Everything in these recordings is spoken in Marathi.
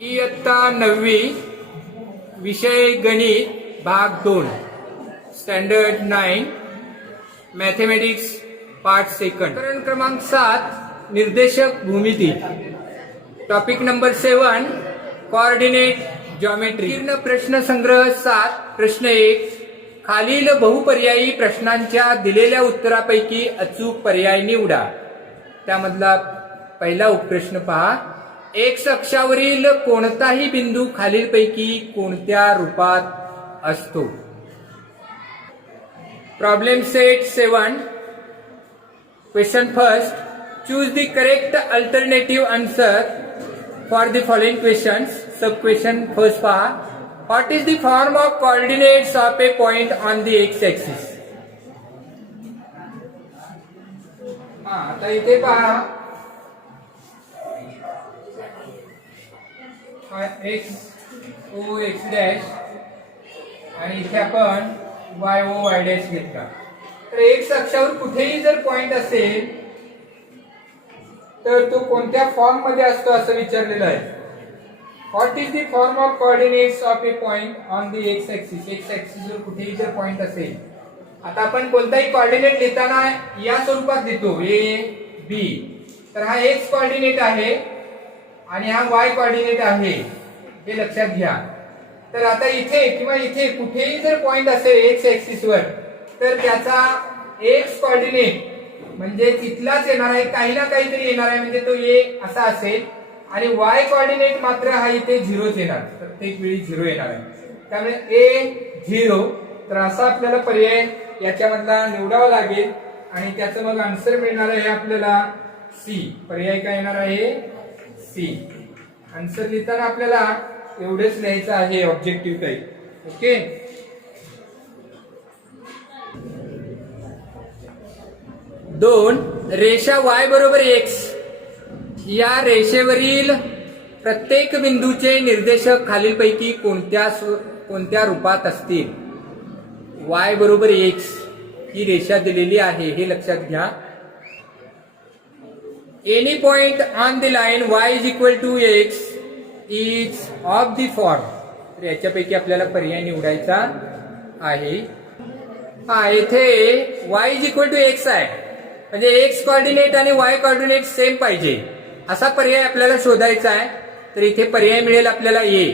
इयत्ता 9वी विषय गणित भाग 2 स्टँडर्ड 9 मॅथेमॅटिक्स पार्ट सेकंड प्रकरण क्रमांक 7 निर्देशक भूमिती टॉपिक नंबर 7 कोऑर्डिनेट जॉमेट्री प्रश्न संग्रह 7 प्रश्न 1 खालील बहुपर्यायी प्रश्नांच्या दिलेल्या उत्तरापैकी अचूक पर्याय निवडा. त्यामधला पहिला उपप्रश्न पहा. एक्स अक्षावरील कोणताही बिंदू खालीलपैकी कोणत्या रूपात असतो. Problem set 7 question first. Choose the correct alternative answer for the following questions. Sub question first पहा. What is the form of coordinates of a point on the X axis. आता इथे पहा एक्स ओ एक्स डॅश आणि इथे आपण वाय ओ वाय डॅश घेतला. तर एक्स अक्षावर कुठेही जर पॉइंट असेल तर तो कोणत्या फॉर्म मध्ये असतो असं विचारलेलं आहे. What is the form of coordinates of a point on the X axis. X axis वर कुठेही जर पॉइंट असेल. आता आपण कोणताही कोऑर्डिनेट लिहिताना या स्वरूपात देतो ए बी. तर हा एक्स कोऑर्डिनेट आहे आणि हा वाय कोऑर्डिनेट आहे हे लक्षात घ्या. तर आता इथे किंवा इथे कुठेही जर पॉइंट असेल एक्स ऍक्सिस वर तर त्याचा एक्स कोऑर्डिनेट म्हणजे तिथलाच येणार आहे, काही ना काहीतरी येणार आहे, म्हणजे तो ए असा असेल आणि वाय कोऑर्डिनेट मात्र हा इथे झिरोच येणार, प्रत्येक वेळी झिरो येणार आहे. त्यामुळे ए झिरो. तर असा आपल्याला पर्याय याच्यामधला निवडावा लागेल आणि त्याचं मग आन्सर मिळणार आहे आपल्याला सी. पर्याय काय येणार आहे सी. आन्सर लिहिताना आपल्याला एवढेच लिहायचं आहे ऑब्जेक्टिव्ह टाईप. ओके. दोन रेषा y बरोबर x या रेषेवरील प्रत्येक बिंदूचे निर्देशक खालीलपैकी कोणत्या रूपात असतील. y बरोबर x ही रेषा दिलेली आहे हे लक्षात घ्या. Any point on the line y is equal to x is of the form. तर याच्यापैकी आपल्याला पर्याय निवडायचा आहे. येथे y is equal to x आहे म्हणजे x कोऑर्डिनेट आणि y कोऑर्डिनेट सेम पाहिजे असा पर्याय आपल्याला शोधायचा आहे. तर इथे पर्याय मिळेल आपल्याला ए.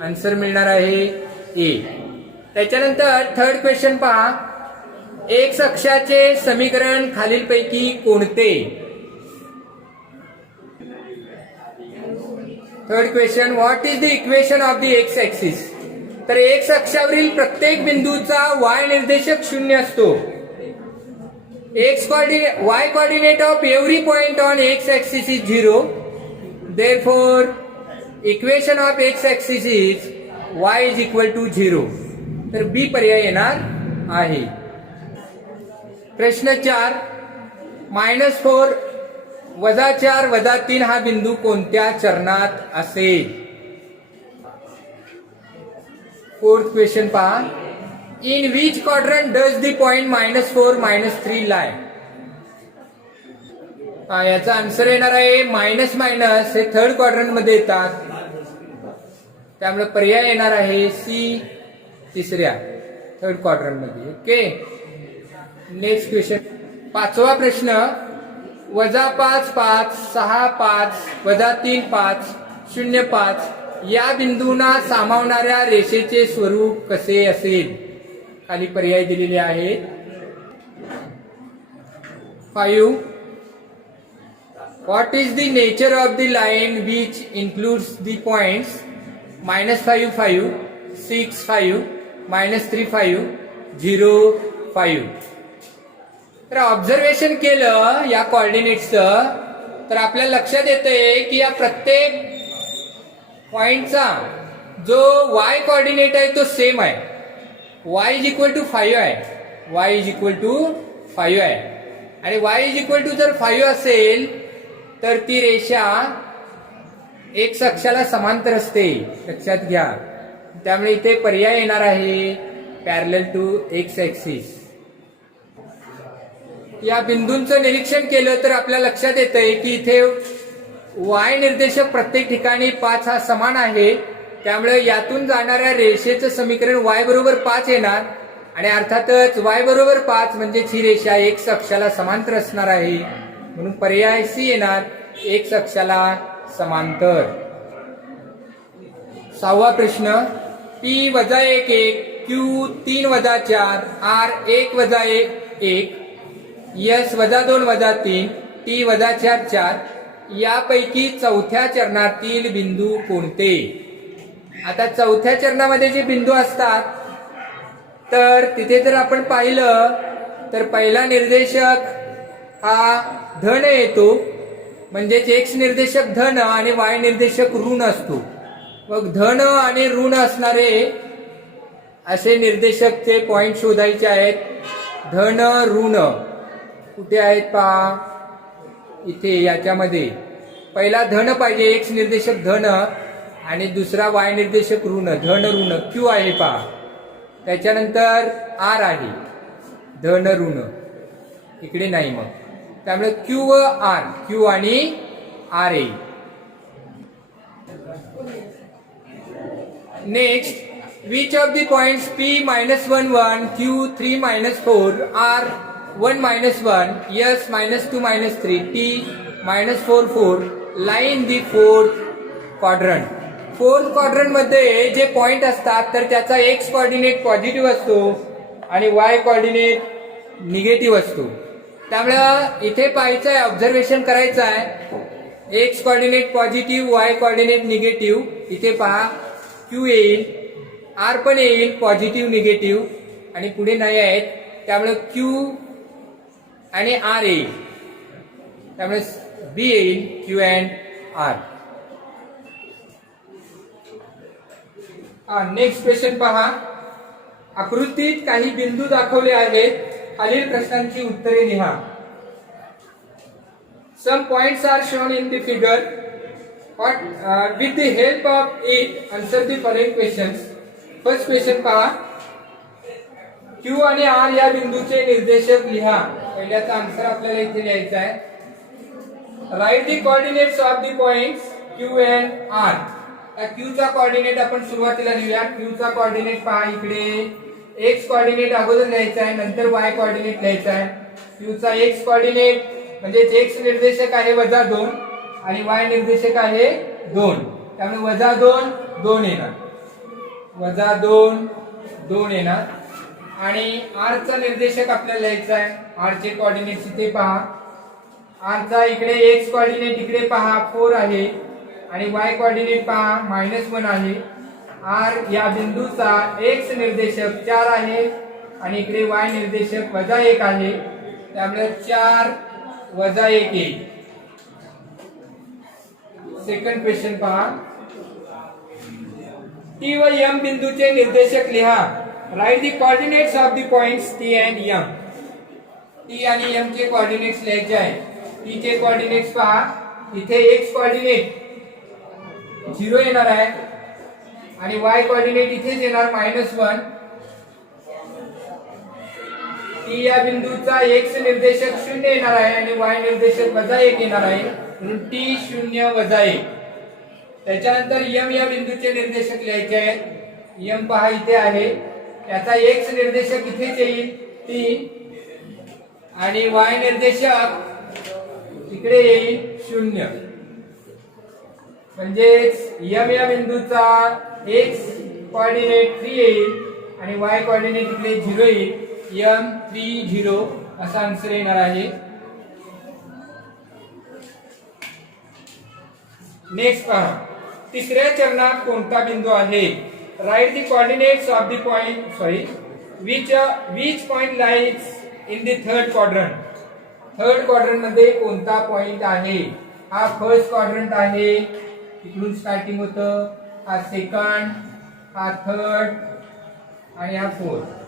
आन्सर मिळणार आहे ए. त्याच्यानंतर थर्ड क्वेश्चन पहा. एक्स अक्षाचे समीकरण खालीलपैकी कोणते. Third question. What is the equation of the X axis. तर एक्स अक्षावरील प्रत्येक बिंदूचा वाय निर्देशक 0 असतो. Y coordinate of every point on X axis is 0. Therefore equation of X axis is Y is equal to 0. तर बी पर्याय येणार आहे. प्रश्न 4 -4 -4 -3 हा बिंदू कोणत्या चरणात असेल. फोर्थ क्वेश्चन पहा. In which quadrant does the point -4 -3 लाय. याचा आन्सर येणार आहे मायनस मायनस हे थर्ड क्वाड्रंट मध्ये येतात त्यामुळे पर्याय येणार आहे सी तिसऱ्या थर्ड क्वाड्रंट मध्ये. ओके. Next question. पाचवा प्रश्न. -5 5 6 5 -3 5 0 5 या बिंदूंना सामावणाऱ्या रेषेचे स्वरूप कसे असेल. खाली पर्याय दिलेले आहेत. 5. What is the nature of the line which includes the points -5 5 6 5 -3 5 0 5. तर ऑब्झर्वेशन केलं या कोऑर्डिनेट्सचं तर आपल्या लक्षात येतंय की या प्रत्येक पॉइंटचा जो वाय कोऑर्डिनेट आहे तो सेम आहे. y इज इक्वल टू 5 आहे. y इज इक्वल टू 5 आहे आणि y इज इक्वल टू जर 5 असेल तर ती रेषा एक्स अक्षाला समांतर असते लक्षात घ्या. त्यामुळे इथे पर्याय येणार आहे पॅरलल टू एक्स ऍक्सिस. या बिंदूंचं निरीक्षण केलं तर आपल्या लक्षात येतंय की इथे वाय निर्देशक प्रत्येक ठिकाणी 5 हा समान आहे, त्यामुळे यातून जाणाऱ्या रेषेचं समीकरण y बरोबर 5 येणार आणि अर्थातच y बरोबर 5 म्हणजेच ही रेषा एक्स अक्षाला समांतर असणार आहे, म्हणून पर्याय सी येणार, एक्स अक्षाला समांतर. 6वा प्रश्न, p वजा 1 1 q 3 वजा 4 r 1 वजा 1 s वजा 2 वजा 3 t वजा 4 4 यापैकी चौथ्या चरणातील बिंदू कोणते? आता चौथ्या चरणामध्ये जे बिंदू असतात तर तिथे जर आपण पाहिलं तर पहिला निर्देशक हा धन येतो, म्हणजेच एक्स निर्देशक धन आणि वाय निर्देशक ऋण असतो. मग धन आणि ऋण असणारे असे निर्देशकचे पॉइंट शोधायचे आहेत. धन ऋण कुठे आहेत पहा, इथे याच्यामध्ये पहिला धन पाहिजे, एक्स निर्देशक धन आणि दुसरा वाय निर्देशक ऋण, धन ऋण क्यू आहे पहा. त्याच्यानंतर आर आहे, धन ऋण इकडे नाही, मग त्यामुळे क्यू व आर, क्यू आणि आर येईल. Next, which of the points p minus 1 1 q 3 minus 4 r 1 minus 1 s minus 2 minus 3 t minus 4 4 lie in the fourth quadrant. Fourth quadrant मध्ये जे पॉइंट असतात तर त्याचा एक्स कोऑर्डिनेट पॉझिटिव्ह असतो आणि वाय कोऑर्डिनेट निगेटिव्ह असतो. त्यामुळे इथे पाहायचं आहे, ऑब्झर्वेशन करायचं आहे, x coordinate positive Y coordinate negative. इथे पहा क्यू येईल, आर पण येईल पॉझिटिव्ह निगेटिव्ह आणि पुढे नाही आहेत, त्यामुळे क्यू आणि आर येईल, त्यामुळे बी येईल Q and R. Next question पहा, आकृतीत काही बिंदू दाखवले आहेत, खालील प्रश्नांची उत्तरे लिहा. Some points are shown in the figure. With the help of it, answer the following questions. First question पहा, Q आणि R या बिंदूचे निर्देशक लिहा. पहिल्याचा आन्सर आपल्याला इथे लिहायचा आहे. Write the coordinates of the points Q and R. Q चा कोऑर्डिनेट आपण सुरुवातीला लिहूया. Q चा कोऑर्डिनेट पहा, इकडे x कोऑर्डिनेट अगोदर लिहायचा आहे, नंतर y कोऑर्डिनेट लिहायचा आहे. Q चा x कोऑर्डिनेट म्हणजे x निर्देशक आहे -2 आणि y निर्देशक आहे 2, त्यामुळे -2 2 येणार, -2 2 येणार. आणि r चा निर्देशक आपल्याला लिहायचा आहे. r चे कोऑर्डिनेट्स इथे पहा, r चा इकडे x कोऑर्डिनेट इकडे पहा 4 आहे आणि y कोऑर्डिनेट पहा -1 आहे. r या बिंदूचा x निर्देशक 4 आहे आणि इकडे y निर्देशक -1 आहे, त्यामुळे 4 - 1 येईल. सेकंड क्वेश्चन पहा, T व M बिंदूचे निर्देशक लिहा. Write the coordinates of the points T and M. T आणि M चे कोऑर्डिनेट्स लिहायचे आहे. T चे कोऑर्डिनेट्स पहा, इथे x कोऑर्डिनेट 0 येणार आहे आणि y कोऑर्डिनेट इथेच येणार -1. T या बिंदूचा x निर्देशक 0 येणार आहे आणि y निर्देशक -1 येणार आहे, म्हणून T 0 -1. त्याच्यानंतर M या बिंदूचे निर्देशक लिहायचे आहेत. M पहा इथे आहे, त्याचा x निर्देशक इथेच येईल 3 आणि y निर्देशक इकडे येईल 0. म्हणजेच M या बिंदूचा x कोऑर्डिनेट 3 येईल आणि y कोऑर्डिनेट इकडे 0 येईल. M 3 0 असा आन्सर येणार आहे. नेक्स्ट पहा, तिसऱ्या चरणात कोणता बिंदू आहे? Write the coordinates of the point which point lies in the third quadrant. Third quadrant मध्ये कोणता पॉइंट आहे? हा फर्स्ट क्वाड्रंट आहे, इकडून स्टार्टिंग होतं. हा सेकंड, हा थर्ड आणि हा फोर्थ.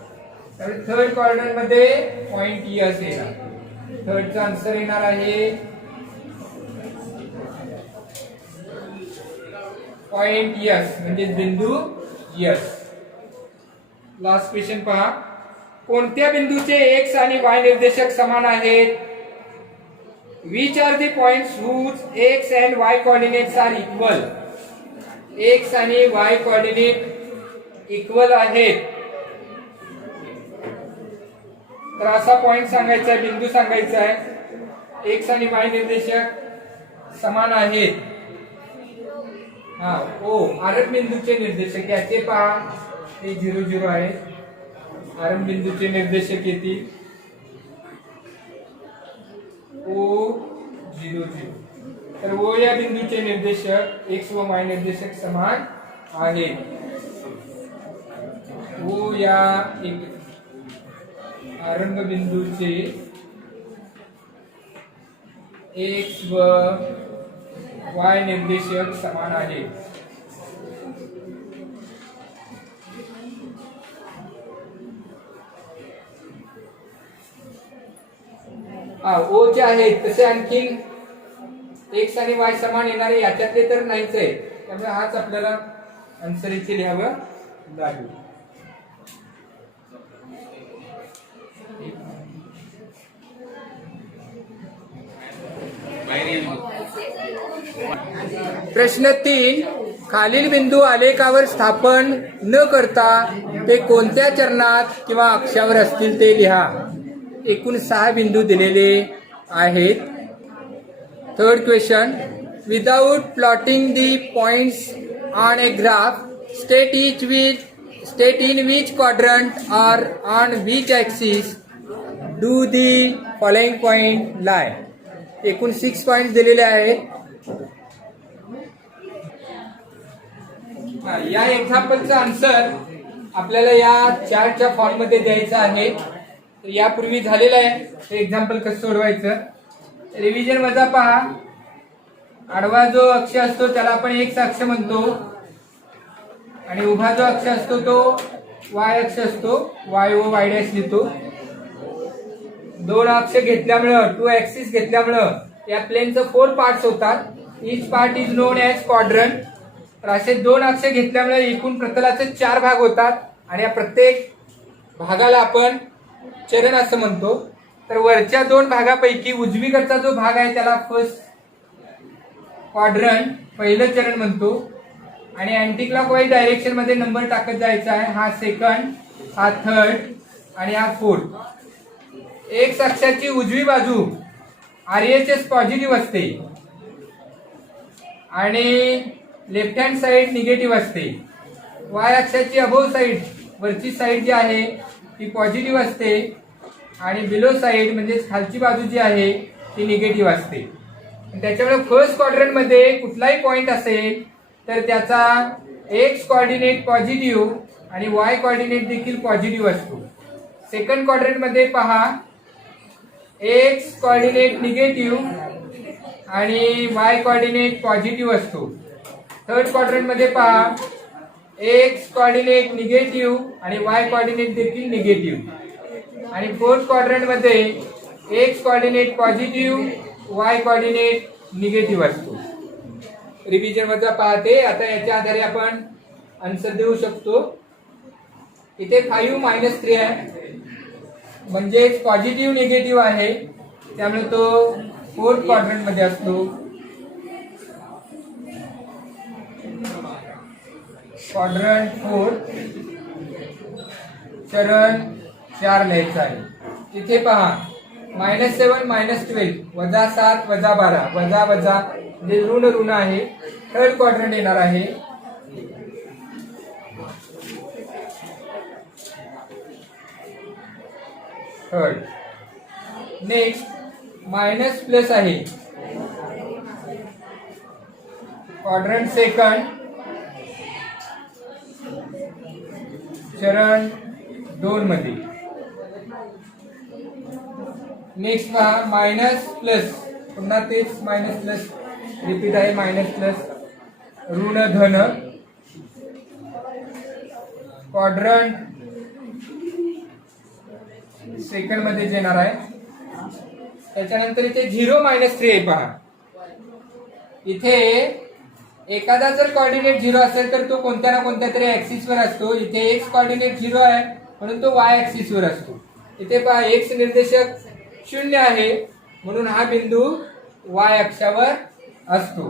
तर थर्ड क्वाड्रंट मध्ये पॉइंट यस येणार. थर्डचा आन्सर येणार आहे पॉइंट यस, म्हणजे बिंदू यस. लास्ट क्वेश्चन पहा, कोणत्या बिंदूचे एक्स आणि वाय निर्देशक समान आहेत? Which are the points whose X and Y coordinates are equal. X आणि वाय कोऑर्डिनेट इक्वल आहेत. तर असा पॉइंट सांगायचा आहे, बिंदू सांगायचा आहे. एक्स आणि वाय निर्देशक समान आहेत. हा ओ आरंभ बिंदूचे निर्देशक याचे पहा ते 0 0 आहे. आरंभ बिंदूचे निर्देशक येतील ओ 0 0. तर ओ या बिंदूचे निर्देशक एक्स व वाय निर्देशक समान आहेत. ओ या एक आरंभ बिंदूचे एक्स व वाय निर्देशक समान आहेत. ओ जे आहेत तसे आणखीन एक्स आणि वाय समान येणारे याच्यातले तर नाहीच आहे. त्यामुळे हाच आपल्याला आन्सर इथे लिहावं लागेल. प्रश्न 3. खालील बिंदू आलेखावर स्थापन न करता ते कोणत्या चरणात किंवा अक्षावर असतील ते लिहा. एकूण 6 बिंदू दिलेले आहेत. Third question. Without plotting the points on a graph state in which quadrant or on which axis do the following point lie. एकूण 6 पॉइंट दिलेले आहेत. या एक्झाम्पलचा आन्सर आपल्याला या चार्टच्या फॉर्म मध्ये द्यायचा आहे. तर यापूर्वी झालेलं आहे. ते एक्झाम्पल कसं सोडवायचं. रिव्हिजन वजा पहा. आडवा जो अक्ष असतो त्याला आपण एक्स अक्ष म्हणतो आणि उभा जो अक्ष असतो तो वाय अक्ष असतो. वाय व वाय डॅश लिहितो. 2 अक्ष घेतल्यामुळं 2 ॲक्सिस घेतल्यामुळं या प्लेनचं 4 पार्ट्स होतात. Each part is non as quadrant. तर असे 2 अक्ष घेतल्यामुळे एकूण प्रतलाचे 4 भाग होतात आणि या प्रत्येक भागाला आपण चरण असं म्हणतो. तर वरच्या 2 भागापैकी उजवीकडचा जो भाग आहे त्याला फर्स्ट क्वाड्रंट पहिलं चरण म्हणतो आणि अँटी क्लॉकवाईज डायरेक्शन मध्ये नंबर टाकत जायचा आहे. हा सेकंड, हा थर्ड आणि हा फोर्थ. एक्स अक्षाची उजवी बाजू RHS पॉझिटिव्ह असते आणि लेफ्ट हँड साइड निगेटिव्ह असते. वाय अक्षाची अबोव साइड वरची साइड जी आहे ती पॉझिटिव्ह असते आणि बिलो साइड म्हणजे खालची बाजू जी आहे ती निगेटिव्ह असते. त्याच्यामुळे फर्स्ट क्वाड्रंट मध्ये कुठलाही पॉइंट असेल तर त्याचा एक्स कोऑर्डिनेट पॉझिटिव्ह आणि वाय कोऑर्डिनेट देखील पॉझिटिव्ह असतो. सेकंड क्वाड्रंट मध्ये पहा एक्स कोऑर्डिनेट निगेटिव्ह आणि वाय कोऑर्डिनेट पॉझिटिव्ह असतो. थर्ड क्वाड्रंट मध्ये पहा एक्स कोऑर्डिनेट निगेटिव्ह आणि वाय कोऑर्डिनेट देखील निगेटिव्ह आणि फोर्थ क्वाड्रंट मध्ये x coordinate positive Y coordinate negative असतो. रिव्हिजन मध्ये पाहते. आता याच्या आधारे आपण आन्सर देऊ शकतो. इथे 5 - 3 आहे म्हणजे पॉझिटिव्ह निगेटिव्ह आहे त्यामुळे तो फोर्थ क्वाड्रंट मध्ये असतो. क्वाड्रंट 4 चरण 4 लिहायचं आहे. इथे पहा -7 - 12 -7 -12 वजा वजा म्हणजे ऋण ऋण आहे. थर्ड क्वाड्रंट येणार आहे. थर्ड नेक्स्ट मायनस प्लस आहे. क्वाड्रंट सेकंड चरण 2 मध्ये. नेक्स्ट पहा मायनस प्लस पुन्हा तेच मायनस प्लस रिपीट आहे. मायनस प्लस ऋण धन. क्वाड्रंट सेकंड मध्ये येणार आहे. त्याच्यानंतर इथे 0 - 3 आहे. पहा इथे एखादा जर कोऑर्डिनेट 0 असेल तर तो कोणत्या ना कोणत्या तरी ऍक्सिस वर असतो. इथे एक्स कोऑर्डिनेट 0 आहे म्हणून तो वाय ऍक्सिस वर असतो. इथे पहा एक्स निर्देशक 0 आहे म्हणून हा बिंदू वाय अक्षावर असतो.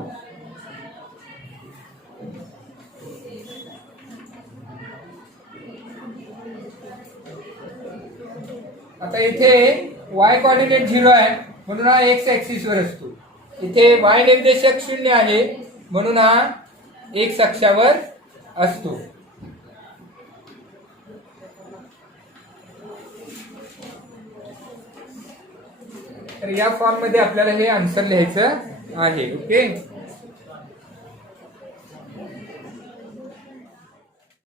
आता इथे y कोऑर्डिनेट 0 आहे म्हणून हा x ऍक्सिस वर असतो. इथे y निर्देशक 0 आहे म्हणून हा x अक्षावर असतो. तर या फॉर्म मध्ये आपल्याला हे आन्सर लिहायचं आहे. ओके.